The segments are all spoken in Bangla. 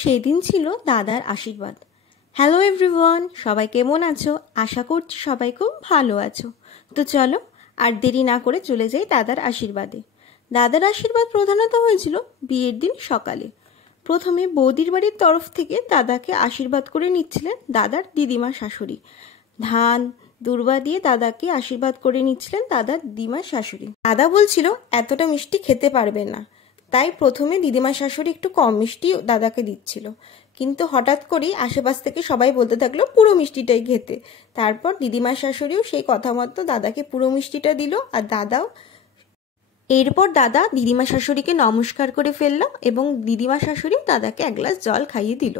সেদিন ছিল দাদার আশীর্বাদ। হ্যালো এভরিওয়ান, সবাই কেমন আছো? আশা করছি সবাই খুব ভালো আছো। তো চলো আর দেরি না করে চলে যাই দাদার আশীর্বাদে। দাদার আশীর্বাদ প্রধানত হয়েছিল বিয়ের দিন সকালে। প্রথমে বৌদির বাড়ির তরফ থেকে দাদাকে আশীর্বাদ করে নিচ্ছিলেন দাদার দিদিমা শাশুড়ি। ধান দুর্বা দিয়ে দাদাকে আশীর্বাদ করে নিচ্ছিলেন দাদার দিদিমা শাশুড়ি। দাদা বলছিল এতটা মিষ্টি খেতে পারবে না, তাই প্রথমে দিদিমা শাশুড়ি একটু কম মিষ্টি দাদাকে দিচ্ছিল, কিন্তু হঠাৎ করেই আশেপাশ থেকে সবাই বলতে থাকলো পুরো মিষ্টিটাই খেতে। তারপর দিদিমা শাশুড়িও সেই কথা মতো দাদাকে পুরো মিষ্টিটা দিল, আর দাদাও। এরপর দাদা দিদিমা শাশুড়িকে নমস্কার করে ফেলল এবং দিদিমা শাশুড়ি দাদাকে এক গ্লাস জল খাইয়ে দিল।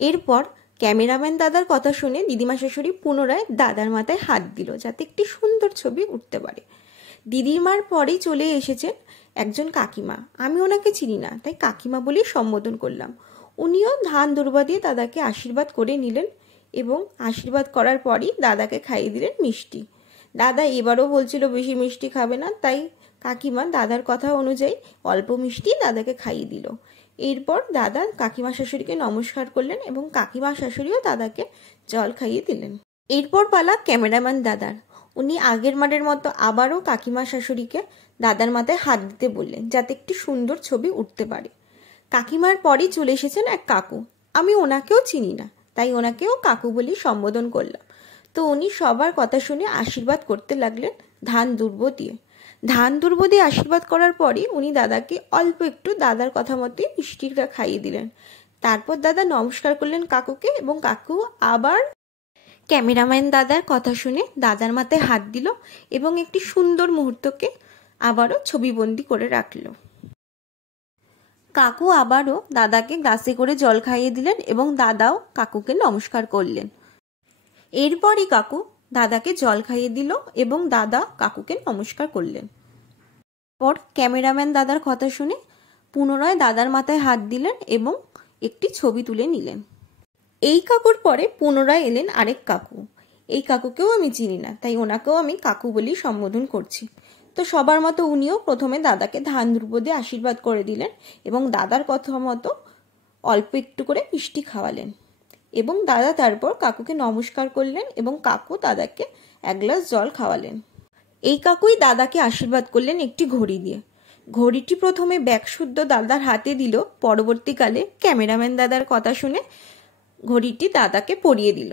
এরপর ক্যামেরাম্যান দাদার কথা শুনে দিদিমা শাশুড়ি পুনরায় দাদার মাথায় হাত দিল যাতে একটি সুন্দর ছবি উঠতে পারে। দিদিমার পরেই চলে এসেছেন একজন কাকিমা। আমি ওনাকে চিনি না, তাই কাকিমা বলেই সম্বোধন করলাম। উনিও ধান দুর্বা দিয়ে দাদাকে আশীর্বাদ করে নিলেন এবং আশীর্বাদ করার পরই দাদাকে খাইয়ে দিলেন মিষ্টি। দাদা এবারও বলছিল বেশি মিষ্টি খাবে না, তাই কাকিমা দাদার কথা অনুযায়ী অল্প মিষ্টি দাদাকে খাইয়ে দিল। এরপর দাদা কাকিমা শাশুড়িকে নমস্কার করলেন এবং কাকিমা শাশুড়িও দাদাকে জল খাইয়ে দিলেন। এরপর পালা ক্যামেরাম্যান দাদার। উনি আগের বারের মতো আবারও কাকিমা শাশুড়িকে দাদার মাথায় হাত দিতে বললেন যাতে একটি সুন্দর ছবি উঠতে পারে। কাকিমার পরেই চলে এসেছেন এক কাকু। আমি ওনাকেও চিনি না, তাই ওনাকেও কাকু বলেই সম্বোধন করলাম। তো উনি সবার কথা শুনে আশীর্বাদ করতে লাগলেন ধান দুর্ব দিয়ে। ধান দুর্ব দিয়ে আশীর্বাদ করার পরই উনি দাদাকে অল্প একটু দাদার কথা মতোই মিষ্টিটা খাইয়ে দিলেন। তারপর দাদা নমস্কার করলেন কাকুকে এবং কাকু আবার ক্যামেরাম্যান দাদার কথা শুনে দাদার মাথায় হাত দিল এবং একটি সুন্দর মুহূর্তকে আবারও ছবিবন্দি করে রাখল। কাকু আবারও দাদাকে গ্লাসে করে জল খাইয়ে দিলেন এবং দাদাও কাকুকে নমস্কার করলেন। এরপরই কাকু দাদাকে জল খাইয়ে দিল এবং দাদা কাকুকে নমস্কার করলেন। পর ক্যামেরাম্যান দাদার কথা শুনে পুনরায় দাদার মাথায় হাত দিলেন এবং একটি ছবি তুলে নিলেন। এই কাকুর পরে পুনরায় এলেন আরেক কাকু। এই কাকুকেও আমি চিনি না, তাই ওনাকেও আমি কাকু বলেই সম্বোধন করছি। তো সবার মতো উনিও প্রথমে দাদাকে ধান দুর্ব দিয়ে আশীর্বাদ করে দিলেন এবং দাদার কথা মতো অল্প একটু করে মিষ্টি খাওয়ালেন এবং দাদা তারপর কাকুকে নমস্কার করলেন এবং কাকু দাদাকে এক গ্লাস জল খাওয়ালেন। এই কাকুই দাদাকে আশীর্বাদ করলেন একটি ঘড়ি দিয়ে। ঘড়িটি প্রথমে ব্যাগশুদ্ধ দাদার হাতে দিল, পরবর্তীকালে ক্যামেরাম্যান দাদার কথা শুনে ঘড়িটি দাদাকে পরিয়ে দিল।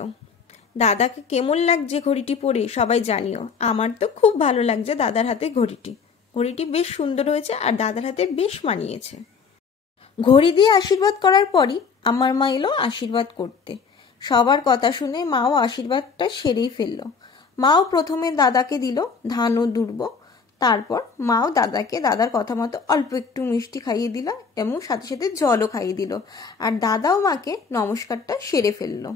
দাদাকে কেমন লাগছে ঘড়িটি পরে সবাই জানিও। আমার তো খুব ভালো লাগছে দাদার হাতে ঘড়িটি। ঘড়িটি বেশ সুন্দর হয়েছে আর দাদার হাতে বেশ মানিয়েছে। ঘড়ি দিয়ে আশীর্বাদ করার পরই আমার মা এলো আশীর্বাদ করতে। সবার কথা শুনে মাও আশীর্বাদটা সেরেই ফেললো। মাও প্রথমে দাদাকে দিল ধান ও দুর্ব, তারপর মাও দাদাকে দাদার কথা মতো অল্প একটু মিষ্টি খাইয়ে দিল এবং সাথে সাথে জলও খাইয়ে দিল, আর দাদাও মাকে নমস্কারটা সেরে ফেললো।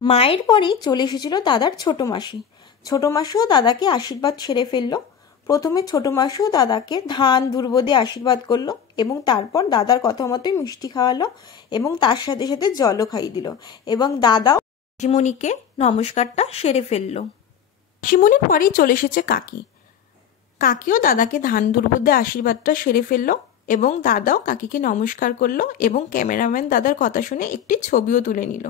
মায়ের পরেই চলে এসেছিল দাদার ছোট মাসি। ছোট মাসিও দাদাকে আশীর্বাদ সেরে ফেললো। প্রথমে ছোট মাসিও দাদাকে ধান দুর্ব দিয়ে আশীর্বাদ করলো এবং তারপর দাদার কথা মতোই মিষ্টি খাওয়ালো এবং তার সাথে সাথে জলও খাইয়ে দিল এবং দাদাও মাসিমণিকে নমস্কারটা সেরে ফেললো। মাসিমণির পরেই চলে এসেছে কাকি। কাকিও দাদাকে ধান দুর্ব দিয়ে আশীর্বাদটা সেরে ফেললো এবং দাদাও কাকিকে নমস্কার করলো এবং ক্যামেরাম্যান দাদার কথা শুনে একটি ছবিও তুলে নিল।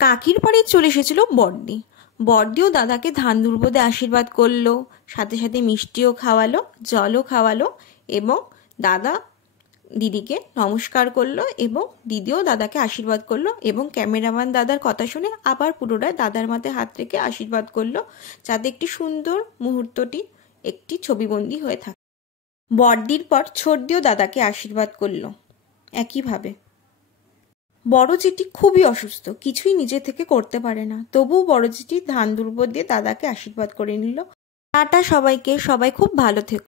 কাকির পরে চলে এসেছিল বড়দি। বড়দিও দাদাকে ধান দুর্ব দিয়ে আশীর্বাদ করলো, সাথে সাথে মিষ্টিও খাওয়ালো, জলও খাওয়ালো এবং দাদা দিদিকে নমস্কার করলো এবং দিদিও দাদাকে আশীর্বাদ করলো এবং ক্যামেরাম্যান দাদার কথা শুনে আবার পুনরায় দাদার মাথায় হাত রেখে আশীর্বাদ করলো যাতে একটি সুন্দর মুহূর্তটি একটি ছবিবন্দি হয়ে থাকে। বড়দির পর ছোটদিও দাদাকে আশীর্বাদ করলো একইভাবে। বড় জেঠি খুবই অসুস্থ, কিছুই নিজে থেকে করতে পারে না, তবুও বড় জেঠি ধান দুর্ব দিয়ে দাদাকে আশীর্বাদ করে নিল। টাটা সবাইকে, সবাই খুব ভালো থেকো।